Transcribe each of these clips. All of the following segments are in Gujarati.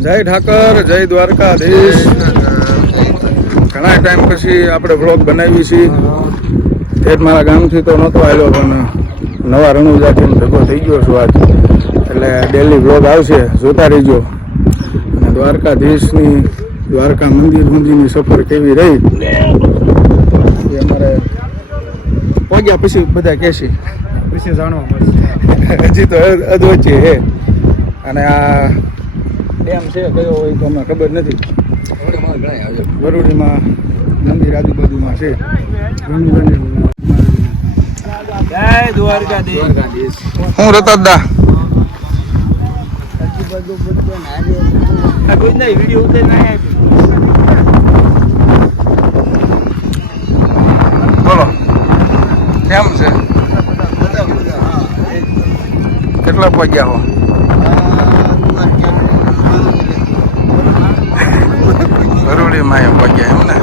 જય ઠાકર જય દ્વારકાધીશ. ઘણા ટાઈમ પછી આપણે વ્લોગ બનાવી છીએ. ઠેઠ મારા ગામથી તો નહોતો આવ્યો પણ નવા રણુજાથી ભેગો થઈ ગયો છું આજ. એટલે ડેલી વ્લોગ આવશે જોતા રહીજો. અને દ્વારકાધીશની દ્વારકા મંદિર સુધીની સફર કેવી રહી? એ અમારે પહોંચ્યા પછી બધા કહેશે પછી જાણવા મળશે. હજી તો અધવચ્ચે હે અને આ ડેમ છે કયો હોય તો અમને ખબર નથી. વરુડીમાં મંદિર આજુબાજુમાં છે. હું રતા આ કોઈ નહીં વીડિયો ઉતારી ના બોલો. કેમ છે? કેટલા પગ્યા હો? વરુડીમાં એમ પહોંચ્યા એમ ને?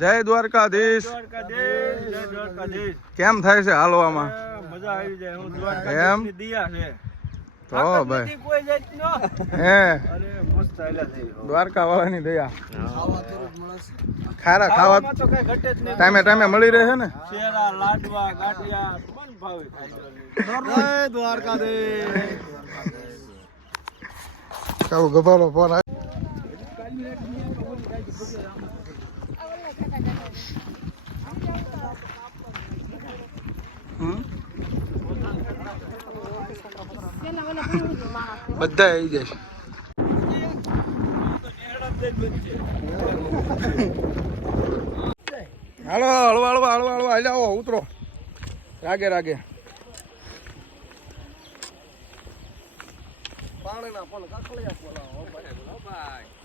જય દ્વારકાધીશ. દ્વારકાધીશ. જય દ્વારકાધીશ. કેમ થાય છે હાલવામાં? મજા આવી જાય. હું એમ? દિયા છે. તો ભાઈ. કોઈ જાતનો. હે. અરે મસ્ત હાલ્યા થઈ દ્વારકા વાળાની દયા ખારા ખાવા તો કઈ ઘટે જ નહીં. ટાઈમે ટાઈમે મળી રહે ને? શેરા, લાડવા, ગાંઠિયા, મન ભાવે ખાઈ દે કાવ ગભાલો ફોન બધા આવી જશે હાલો હળવા હળવા હળવા હળવા હાલ આવો ઉતરો. રાગે રાગે. એ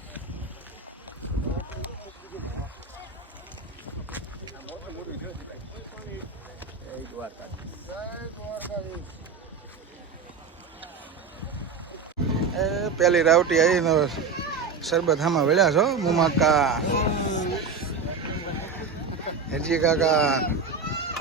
પેલી રાવટી આવી ને શરબત હામાં વેળ્યા છો? મુમાકા હેજી કાકા.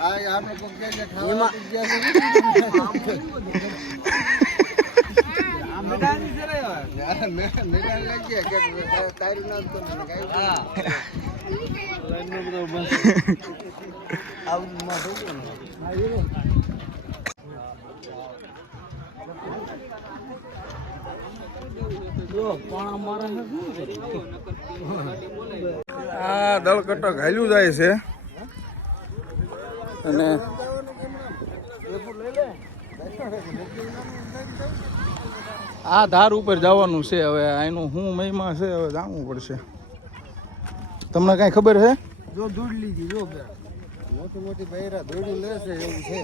આ દળકટક હાલ્યું જાય છે. અને આ ધાર ઉપર જવાનું છે હવે. એનું શું મહિમા છે હવે જાણવું પડશે. તમને કાંઈ ખબર છે? જો દૂધ લીધી જો મોટી મોટી બૈરા દોડી લેશે એવું છે.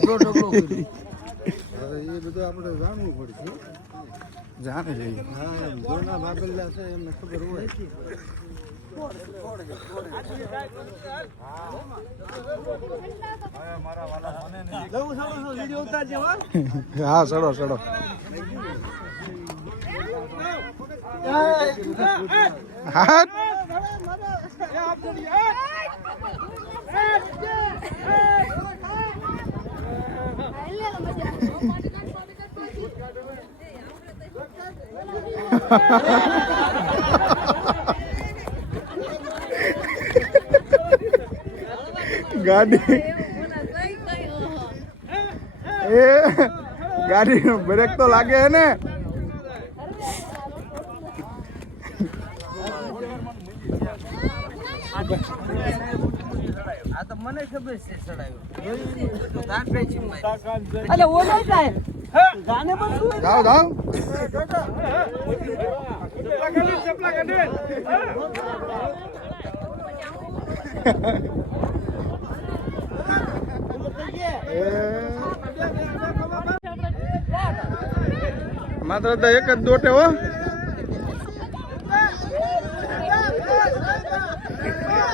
હવે એ બધું આપણે જાણવું પડશે. જાણે છે. હા એમ જૂના બાબેલા છે એમને ખબર હોય. હો ચડો ચડો હા. ગાડી. એ ગાડી બ્રેક તો લાગે હે ને? મને ખબર છે ચડાવ્યો. અલે ઓલે જાય ગાને પણ શું જાઓ જાઓ માત્ર તો એક જ દોટે હો.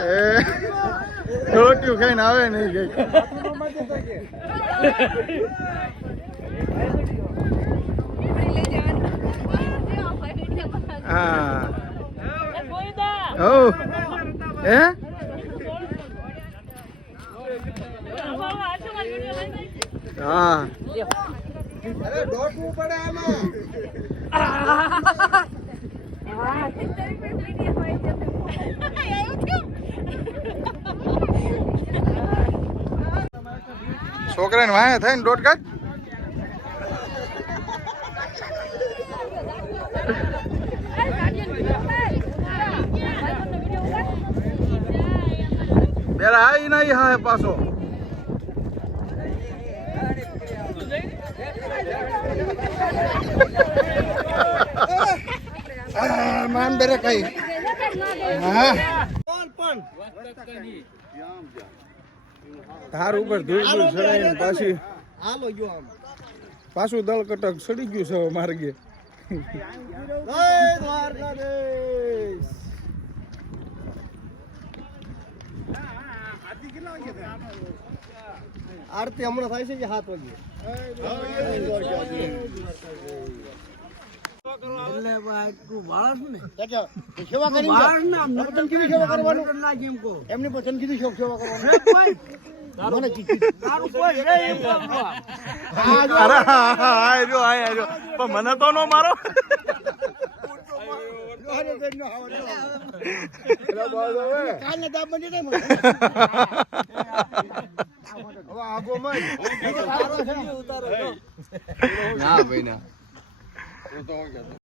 એ. લાટ્યું ખાઈને આવે નહીં ગઈ હા હો હે હા અરે ડોટવું પડે આમાં છોકરાને વાંહે થઈને દોઢ કાઢ. બેરા આઈ નહીં હા પાછો. આ માન બેરે કઈ. હા. ધાર ઉપર ધૂળ ધૂળ ચડાઈને પાછી હાલો ગયો આમ. પાછું દળ કટક સડી ગયું છે હવે માર્ગે. આરતી હમણાં થાય છે કે હાથ વાગે એટલે તું બાળક ને? સેવા કરી બાળક ને આમ તમે સેવા કરવાનું. ના કેમ કહો. એમની પસંદ કીધું શોખ સેવા કરવાનું. કોઈ. મને તારું કોઈ રે એમ કહો. અરે આયો આયો પણ મને તો નો મારો. કાલને દાબ બની જાય હવે આગો મત. ના ભાઈ ના. ねえ。